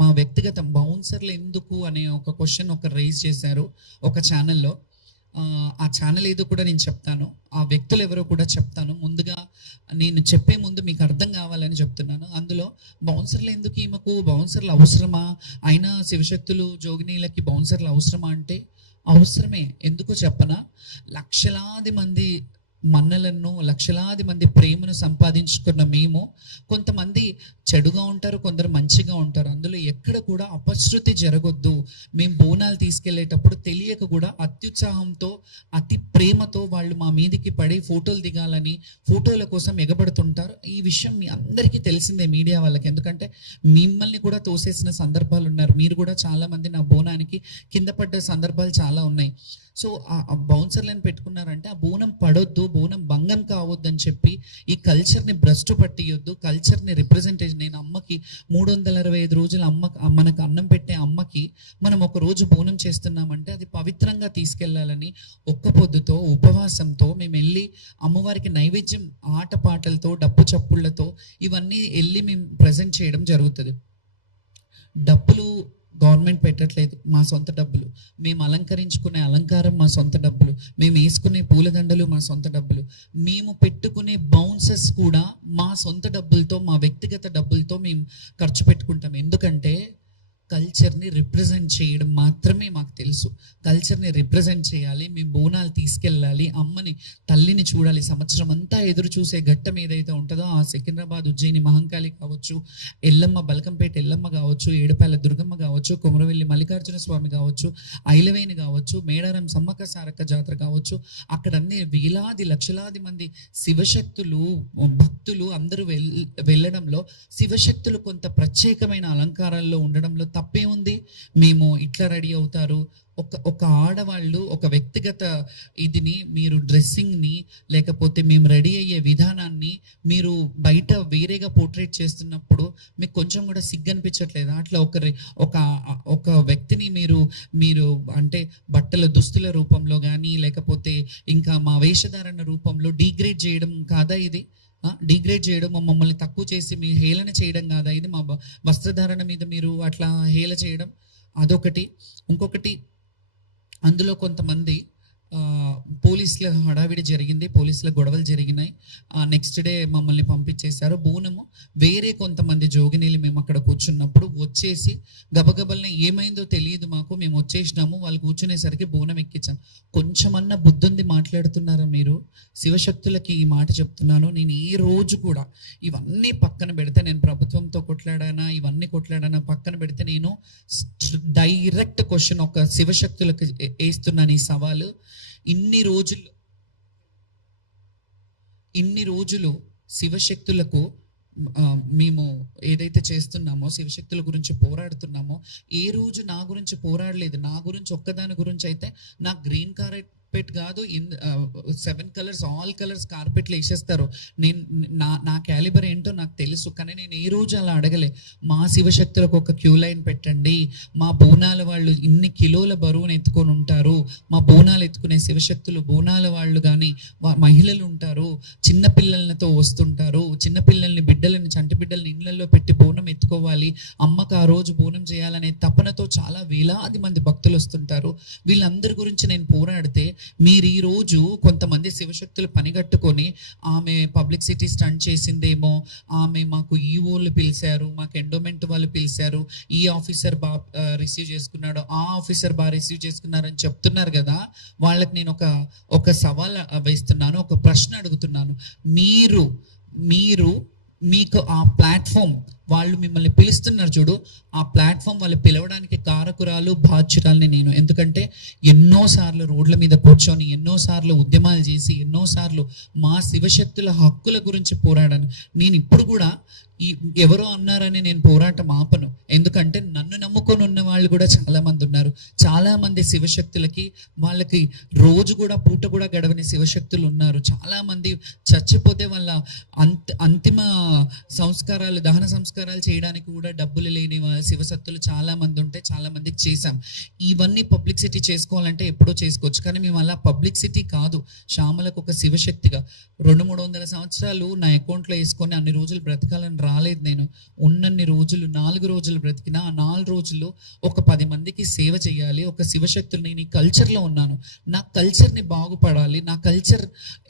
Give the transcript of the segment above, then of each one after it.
మా వ్యక్తిగత బౌన్సర్లు ఎందుకు అనే ఒక క్వశ్చన్ రైజ్ చేశారు ఒక ఛానల్లో. ఆ ఛానల్ ఏదో కూడా నేను చెప్తాను, ఆ వ్యక్తులు ఎవరో కూడా చెప్తాను. ముందుగా నేను చెప్పే ముందు మీకు అర్థం కావాలని చెప్తున్నాను. అందులో బౌన్సర్లు ఎందుకు, ఈమెకు బౌన్సర్లు అవసరమా, అయినా శివశక్తులు జోగినీలకి బౌన్సర్లు అవసరమా అంటే అవసరమే. ఎందుకో చెప్పనా, లక్షలాది మంది మన్నలను, లక్షలాది మంది ప్రేమను సంపాదించుకున్న మేము, కొంతమంది చెడుగా ఉంటారు, కొందరు మంచిగా ఉంటారు. అందులో ఎక్కడ కూడా అపశృతి జరగొద్దు. మేము బోనాలు తీసుకెళ్లేటప్పుడు తెలియక కూడా అత్యుత్సాహంతో, అతి ప్రేమతో వాళ్ళు మా మీదికి పడి ఫోటోలు దిగాలని, ఫోటోల కోసం ఎగబడుతుంటారు. ఈ విషయం మీ అందరికీ తెలిసిందే, మీడియా వాళ్ళకి. ఎందుకంటే మిమ్మల్ని కూడా తోసేసిన సందర్భాలు ఉన్నారు. మీరు కూడా చాలా మంది నా బోనానికి కింద పడ్డ సందర్భాలు చాలా ఉన్నాయి. సో ఆ బౌన్సర్లను పెట్టుకున్నారంటే ఆ బోనం పడొద్దు, బోనం భంగం కావద్దు అని చెప్పి ఈ కల్చర్ని భ్రష్టు పట్టియొద్దు, కల్చర్ని రిప్రజెంటేషన్. నేను అమ్మకి 365 రోజులు మనకు అన్నం పెట్టే అమ్మకి మనం ఒక రోజు బోనం చేస్తున్నామంటే అది పవిత్రంగా తీసుకెళ్లాలని ఒక్క పొద్దుతో, ఉపవాసంతో మేము వెళ్ళి అమ్మవారికి నైవేద్యం ఆటపాటలతో, డప్పు చప్పుళ్లతో ఇవన్నీ వెళ్ళి మేము ప్రజెంట్ చేయడం జరుగుతుంది. డబ్బులు గవర్నమెంట్ పెట్టట్లేదు, మా సొంత డబ్బులు. మేము అలంకరించుకునే అలంకారం మా సొంత డబ్బులు, మేము వేసుకునే పూలదండలు మా సొంత డబ్బులు, మేము పెట్టుకునే బౌన్సెస్ కూడా మా సొంత డబ్బులతో, మా వ్యక్తిగత డబ్బులతో మేము ఖర్చు పెట్టుకుంటాం. ఎందుకంటే కల్చర్ని రిప్రజెంట్ చేయడం మాత్రమే మాకు తెలుసు. కల్చర్ని రిప్రజెంట్ చేయాలి, మేము బోనాలు తీసుకెళ్ళాలి, అమ్మని, తల్లిని చూడాలి. సంవత్సరం అంతా ఎదురు చూసే ఘట్టం ఏదైతే ఉంటుందో, ఆ సికింద్రాబాద్, ఉజ్జయిని మహంకాళి కావచ్చు, ఎల్లమ్మ, బలకంపేట ఎల్లమ్మ కావచ్చు, ఏడుపాయల దుర్గమ్మ కావచ్చు, కొమరవెల్లి మల్లికార్జున స్వామి కావచ్చు, ఐలవేణి కావచ్చు, మేడారం సమ్మక్క సారక్క జాతర కావచ్చు, అక్కడ అన్ని వేలాది లక్షలాది మంది శివశక్తులు, భక్తులు అందరూ వెళ్ళడంలో, శివశక్తులు కొంత ప్రత్యేకమైన అలంకారాల్లో ఉండడంలో తప్పే ఉంది. మేము ఇట్లా రెడీ అవుతారు, ఒక ఆడవాళ్ళు ఒక వ్యక్తిగత ఇదిని, మీరు డ్రెస్సింగ్ని, లేకపోతే మేము రెడీ అయ్యే విధానాన్ని మీరు బయట వేరేగా పోర్ట్రేట్ చేస్తున్నప్పుడు మీకు కొంచెం కూడా సిగ్గు అనిపించట్లేదా? అట్లా ఒక ఒక వ్యక్తిని మీరు అంటే బట్టల దుస్తుల రూపంలో కానీ, లేకపోతే ఇంకా మా వేషధారణ రూపంలో డీగ్రేడ్ చేయడం కాదా ఇది? డిగ్రేడ్ చేయడం, మమ్మల్ని తక్కువ చేసి మీ హేళన చేయడం కాదా ఇది? మా వస్త్రధారణ మీద మీరు అట్లా హేళ చేయడం అదొకటి. ఇంకొకటి, అందులో కొంతమంది పోలీసుల హడావిడి జరిగింది, పోలీసుల గొడవలు జరిగినాయి. నెక్స్ట్ డే మమ్మల్ని పంపించేశారు. బోనము వేరే కొంతమంది జోగినీలు మేము అక్కడ కూర్చున్నప్పుడు వచ్చేసి గబగబల్ని ఏమైందో తెలియదు మాకు, మేము వచ్చేసినాము, వాళ్ళు కూర్చునేసరికి బోనం ఎక్కించాం. కొంచెమన్నా బుద్ధుంది మాట్లాడుతున్నారా మీరు? శివశక్తులకి ఈ మాట చెప్తున్నాను. నేను ఈ రోజు కూడా ఇవన్నీ పక్కన పెడితే, నేను ప్రభుత్వంతో కొట్లాడానా, ఇవన్నీ కొట్లాడానా పక్కన పెడితే, నేను డైరెక్ట్ క్వశ్చన్ ఒక శివశక్తులకు వేస్తున్నాను ఈ సవాలు. ఇన్ని రోజులు శివశక్తులకు మేము ఏదైతే చేస్తున్నామో, శివశక్తుల గురించి పోరాడుతున్నామో, ఏ రోజు నా గురించి పోరాడలేదు. నా గురించి ఒక్కదాని గురించి అయితే, నా గ్రీన్ కార్పెట్ కాదు, 7 కలర్స్, ఆల్ కలర్స్ కార్పెట్లు వేసేస్తారు. నేను నా క్యాలిబర్ ఏంటో నాకు తెలుసు, కానీ నేను ఏ రోజు అలా అడగలే. మా శివశక్తులకు ఒక క్యూ లైన్ పెట్టండి, మా బోనాల వాళ్ళు ఇన్ని కిలోల బరువును ఎత్తుకొని ఉంటారు, మా బోనాలు ఎత్తుకునే శివశక్తులు, బోనాల వాళ్ళు కానీ మహిళలు ఉంటారు, చిన్నపిల్లలతో వస్తుంటారు, చిన్నపిల్లల్ని, బిడ్డలని, చంటి బిడ్డల్ని ఇళ్లలో పెట్టి బోనం ఎత్తుకోవాలి, అమ్మకు ఆ రోజు బోనం చేయాలనే తపనతో చాలా వేలాది మంది భక్తులు వస్తుంటారు. వీళ్ళందరి గురించి నేను పోరాడితే, మీరు ఈ రోజు కొంతమంది శివశక్తులు పనిగట్టుకొని, ఆమె పబ్లిసిటీ స్టంట్ చేసిందేమో, ఆమె మాకు ఈఓలు పిలిచారు, మాకు ఎండోమెంట్ వాళ్ళు పిలిచారు, ఈ ఆఫీసర్ రిసీవ్ చేసుకున్నాడు, ఆ ఆఫీసర్ రిసీవ్ చేసుకున్నారు అని చెప్తున్నారు కదా. వాళ్ళకి నేను ఒక సవాల్ వేస్తున్నాను, ఒక ప్రశ్న అడుగుతున్నాను. మీకు ఆ ప్లాట్ఫామ్, వాళ్ళు మిమ్మల్ని పిలుస్తున్నారు చూడు, ఆ ప్లాట్ఫామ్ వాళ్ళు పిలవడానికి కారకురాలు, బాధ్యురాలని నేను. ఎందుకంటే ఎన్నోసార్లు రోడ్ల మీద కూర్చొని, ఎన్నోసార్లు ఉద్యమాలు చేసి, ఎన్నోసార్లు మా శివశక్తుల హక్కుల గురించి పోరాడాను. నేను ఇప్పుడు కూడా ఎవరో అన్నారని నేను పోరాటం ఆపను. ఎందుకంటే నన్ను నమ్ముకొని ఉన్న వాళ్ళు కూడా చాలా మంది ఉన్నారు. చాలా మంది శివశక్తులకి వాళ్ళకి రోజు కూడా పూట కూడా గడవని శివశక్తులు ఉన్నారు. చాలా మంది చచ్చిపోతే వాళ్ళ అంతిమ సంస్కారాలు, దహన సంస్కారాలు చేయడానికి కూడా డబ్బులు లేని శివశక్తులు చాలా మంది ఉంటే చాలా మందికి చేశాం. ఇవన్నీ పబ్లిసిటీ చేసుకోవాలంటే ఎప్పుడో చేసుకోవచ్చు, కానీ మేము అలా పబ్లిసిటీ కాదు. శ్యామలకు ఒక శివశక్తిగా 200-300 సంవత్సరాలు నా అకౌంట్లో వేసుకొని అన్ని రోజులు బ్రతకాలని రాలేదు. నేను ఉన్నన్ని రోజులు 4 రోజులు బ్రతికినా ఆ 4 రోజుల్లో ఒక 10 మందికి సేవ చేయాలి. ఒక శివశక్తులు, నేను ఈ కల్చర్లో ఉన్నాను, నా కల్చర్ని బాగుపడాలి, నా కల్చర్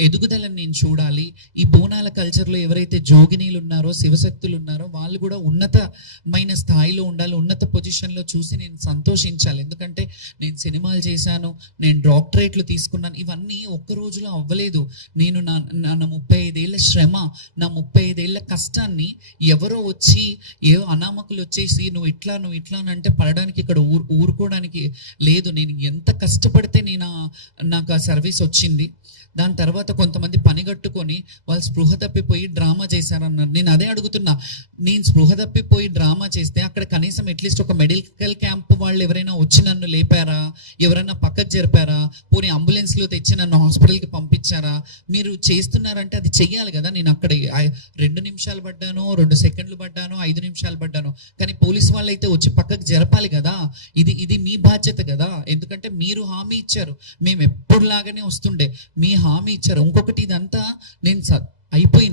ఎదుగుదలని నేను చూడాలి. ఈ బోనాల కల్చర్లో ఎవరైతే జోగినీలు ఉన్నారో, శివశక్తులు ఉన్నారో వాళ్ళు కూడా ఉన్నతమైన స్థాయిలో ఉండాలి, ఉన్నత పొజిషన్లో చూసి నేను సంతోషించాలి. ఎందుకంటే నేను సినిమాలు చేశాను, నేను డాక్టరేట్లు తీసుకున్నాను, ఇవన్నీ ఒక్క రోజులో అవ్వలేదు. నేను నా 35 ఏళ్ళ శ్రమ, నా 35 ఏళ్ళ కష్టాన్ని ఎవరో వచ్చి అనామకులు వచ్చేసి నువ్వు ఇట్లా అని అంటే పడడానికి ఇక్కడ ఊరుకోవడానికి లేదు. నేను ఎంత కష్టపడితే నాకు ఆ సర్వీస్ వచ్చింది. దాని తర్వాత కొంతమంది పనిగట్టుకొని వాళ్ళు స్పృహ తప్పిపోయి డ్రామా చేశారన్నారు. నేను అదే అడుగుతున్నా, నేను స్పృహ తప్పిపోయి డ్రామా చేస్తే అక్కడ కనీసం అట్లీస్ట్ ఒక మెడికల్ క్యాంప్ వాళ్ళు ఎవరైనా వచ్చి నన్ను లేపారా, ఎవరైనా పక్కకు జరిపారా, పోనీ అంబులెన్స్లో తెచ్చి నన్ను హాస్పిటల్కి పంపించారా? మీరు చేస్తున్నారంటే అది చెయ్యాలి కదా. నేను అక్కడ 2 నిమిషాలు పడ్డాను, 2 సెకండ్లు పడ్డాను, 5 నిమిషాలు పడ్డాను, కానీ పోలీసు వాళ్ళు అయితే వచ్చి పక్కకు జరపాలి కదా. ఇది మీ బాధ్యత కదా. ఎందుకంటే మీరు హామీ ఇచ్చారు, మేము ఎప్పుడులాగానే వస్తుండే, మీ హామీ ఇచ్చారు. ఇంకొకటి, ఇదంతా నేను అయిపోయింది.